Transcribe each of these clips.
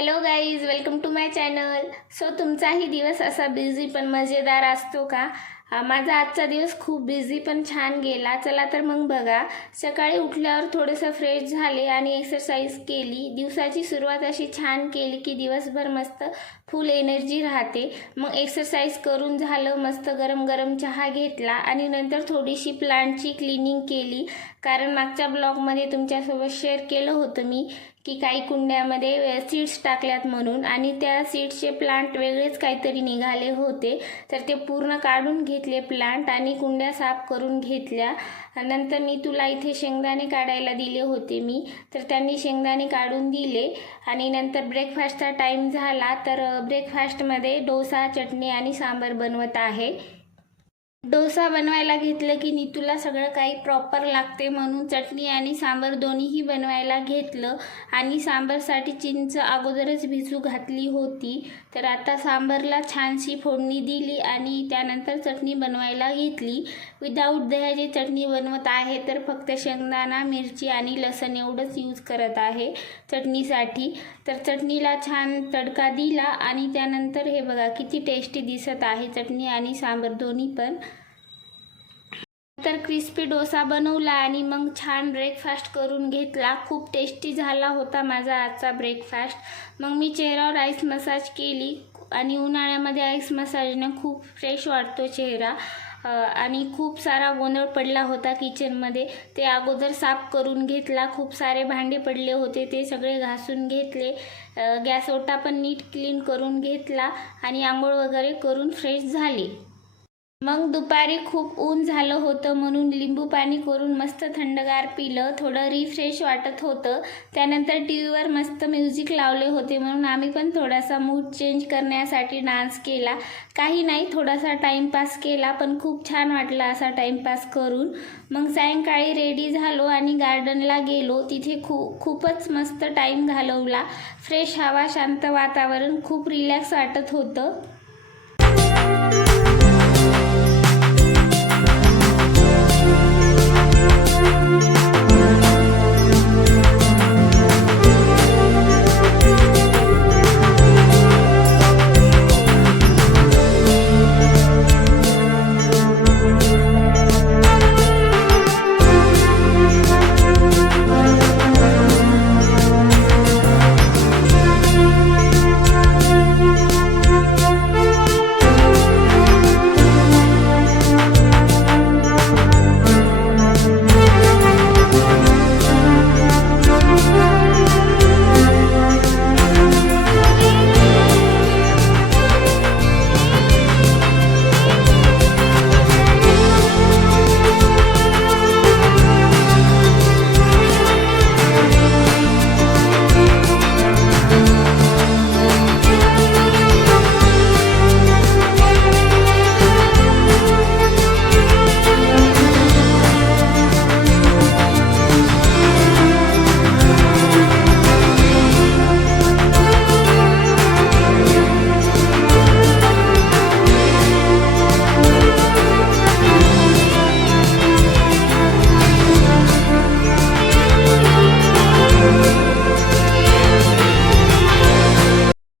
Hello guys, welcome to my channel. So तुमचाही दिवस असा बिझी पण मजेदार असतो का? माझा आजचा दिवस खूप बिझी पण छान गेला. चला तर मग बघा. सकाळी उठल्यावर थोडंसं फ्रेश झाले आणि एक्सरसाइज केली. दिवसाची सुरुवात अशी छान केली की दिवसभर मस्त फुल एनर्जी राहते. मग एक्सरसाइज करून झालं, मस्त गरम गरम चहा घेतला आणि नंतर थोडीशी प्लांटची क्लिनिंग केली. कारण मागच्या ब्लॉगमध्ये तुमच्यासोबत शेअर केलं होतं मी की काही कुंड्यामध्ये सीड्स टाकल्यात म्हणून, आणि त्या सीड्सचे प्लांट वेगळेच काहीतरी निघाले होते. तर ते पूर्ण काढून घेतले प्लांट आणि कुंड्या साफ करून घेतल्या. नंतर मी तुला इथे शेंगदाणे काढायला दिले होते मी, तर त्यांनी शेंगदाणे काढून दिले. आणि नंतर ब्रेकफास्टचा टाईम झाला, तर ब्रेकफास्टमध्ये डोसा, चटणी आणि सांबार बनवत आहे. डोसा बनवायला घेतलं की नीतूला सगळं काही प्रॉपर लागते म्हणून चटणी आणि सांबार दोन्हीही बनवायला घेतलं. आणि सांबारसाठी चिंच अगोदरच भिजू घातली होती. तर आता सांबारला छानशी फोडणी दिली आणि त्यानंतर चटणी बनवायला घेतली. विदाऊट दह्याची चटणी बनवत आहे, तर फक्त शेंगदाणा, मिरची आणि लसूण एवढंच यूज करत आहे चटणीसाठी. तर चटणीला छान तडका दिला आणि त्यानंतर हे बघा किती टेस्टी दिसत आहे चटणी आणि सांबार दोन्ही पण. तर क्रिस्पी डोसा बनवला आणि मग छान ब्रेकफास्ट करून घेतला. खूप टेस्टी झाला होता माझा आजचा ब्रेकफास्ट. मग मी चेहऱ्यावर आईस मसाज केली आणि उन्हाळ्यामध्ये आईस मसाजने खूप फ्रेश वाटतो चेहरा. आणि खूप सारा गोंधळ पडला होता किचनमध्ये, ते अगोदर साफ करून घेतला. खूप सारे भांडे पडले होते, ते सगळे घासून घेतले. गॅस ओटा पण नीट क्लीन करून घेतला आणि आंघोळ वगैरे करून फ्रेश झाले. मग दुपारी खूप ऊन झालं होतं म्हणून लिंबू पाणी करून मस्त थंडगार पिलं. थोडं रिफ्रेश वाटत होतं. त्यानंतर टी व्हीवर मस्त म्युझिक लावले होते म्हणून आम्ही पण थोडासा मूड चेंज करण्यासाठी डान्स केला. काही नाही, थोडासा टाईमपास केला, पण खूप छान वाटला असा टाईमपास करून. मग सायंकाळी रेडी झालो आणि गार्डनला गेलो. तिथे खूपच मस्त टाईम घालवला. फ्रेश हवा, शांत वातावरण, खूप रिलॅक्स वाटत होतं.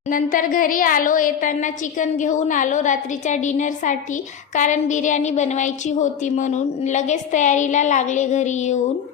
नंतर घरी आलो. येताना चिकन घेऊन आलो रात्रीच्या डिनरसाठी, कारण बिर्याणी बनवायची होती म्हणून. लगेच तयारीला लागले घरी येऊन.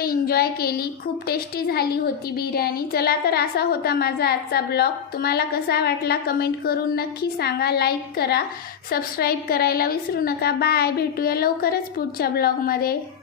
एन्जॉय केली. खूप टेस्टी झाली होती बिर्याणी. चला तर असा होता माझा आजचा ब्लॉग. तुम्हाला कसा वाटला कमेंट करून नक्की सांगा. लाईक करा, सबस्क्राईब करायला विसरू नका. बाय, भेटूया लवकरच पुढच्या ब्लॉगमध्ये.